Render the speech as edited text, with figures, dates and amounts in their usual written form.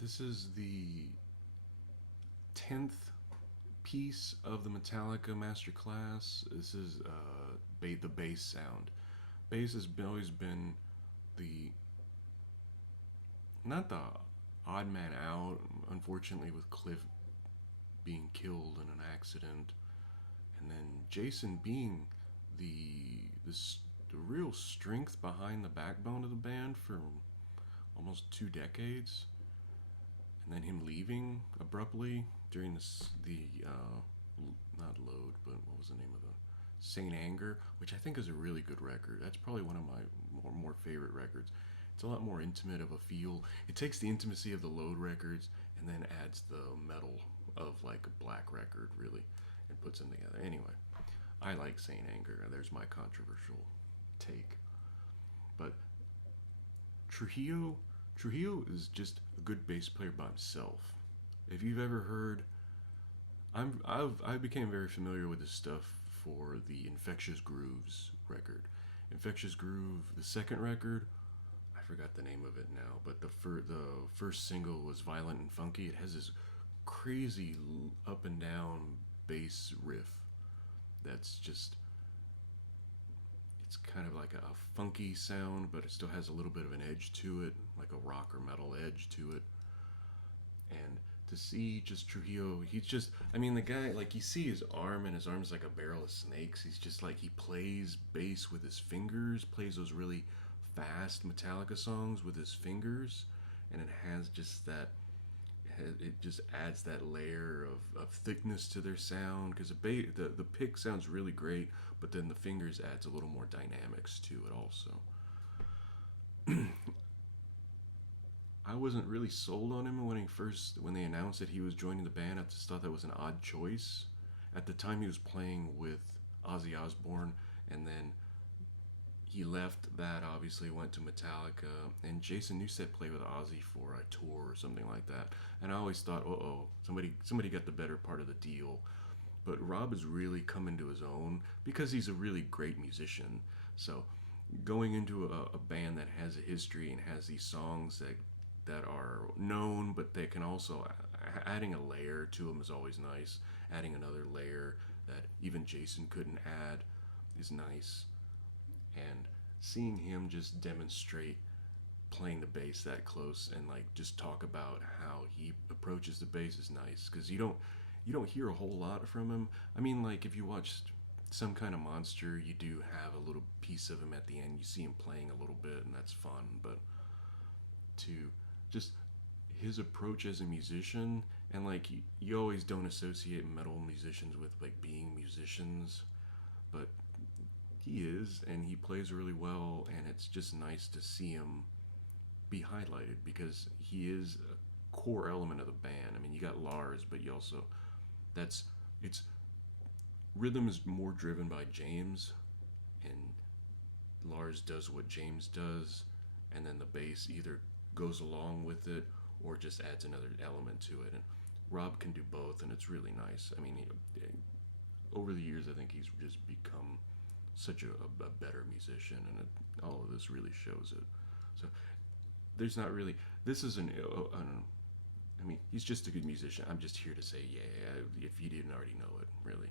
This is the 10th piece of the Metallica Masterclass. This is the bass sound. Bass has always been the not the odd man out. Unfortunately, with Cliff being killed in an accident, and then Jason being the real strength behind the backbone of the band for almost 2 decades, and then him leaving abruptly during the not load, but what was the name of the Saint Anger, which I think is a really good record. That's probably one of my more favorite records. It's a lot more intimate of a feel. It takes the intimacy of the load records and then adds the metal of like a black record, really, and puts them together. Anyway, I like Saint Anger. There's my controversial take. But Trujillo, Trujillo is just a good bass player by himself. If you've ever heard, I became very familiar with this stuff for the Infectious Grooves record. Infectious Groove, the second record, I forgot the name of it now, but the first single was Violent and Funky. It has this crazy up and down bass riff that's just, it's kind of like a funky sound, but it still has a little bit of an edge to it, like a rock or metal edge to it. And to see just Trujillo, he's just, I mean, the guy, like, you see his arm, and his arm's like a barrel of snakes. He's just like, he plays bass with his fingers, plays those really fast Metallica songs with his fingers, and it has just that, it just adds that layer of thickness to their sound, because the pick sounds really great, but then the fingers adds a little more dynamics to it also. I wasn't really sold on him when they announced that he was joining the band. I just thought that was an odd choice. At the time, he was playing with Ozzy Osbourne, and then he left that. Obviously, went to Metallica, and Jason Newsted played with Ozzy for a tour or something like that. And I always thought, somebody got the better part of the deal. But Rob has really come into his own because he's a really great musician. So going into a band that has a history and has these songs that are known, but they can also, adding a layer to them is always nice. Adding another layer that even Jason couldn't add is nice. And seeing him just demonstrate playing the bass that close and like just talk about how he approaches the bass is nice, because you don't hear a whole lot from him. I mean, like, if you watched Some Kind of Monster, you do have a little piece of him at the end. You see him playing a little bit, and that's fun. But to just his approach as a musician, and like you always don't associate metal musicians with like being musicians, but he is, and he plays really well, and it's just nice to see him be highlighted because he is a core element of the band. I mean, you got Lars, but you also, that's, it's, rhythm is more driven by James, and Lars does what James does, and then the bass either goes along with it or just adds another element to it. And Rob can do both, and it's really nice. I mean, over the years, I think he's just become such a better musician, and all of this really shows it. So there's not really, this isn't, I mean, he's just a good musician. I'm just here to say, yeah, if you didn't already know it, really.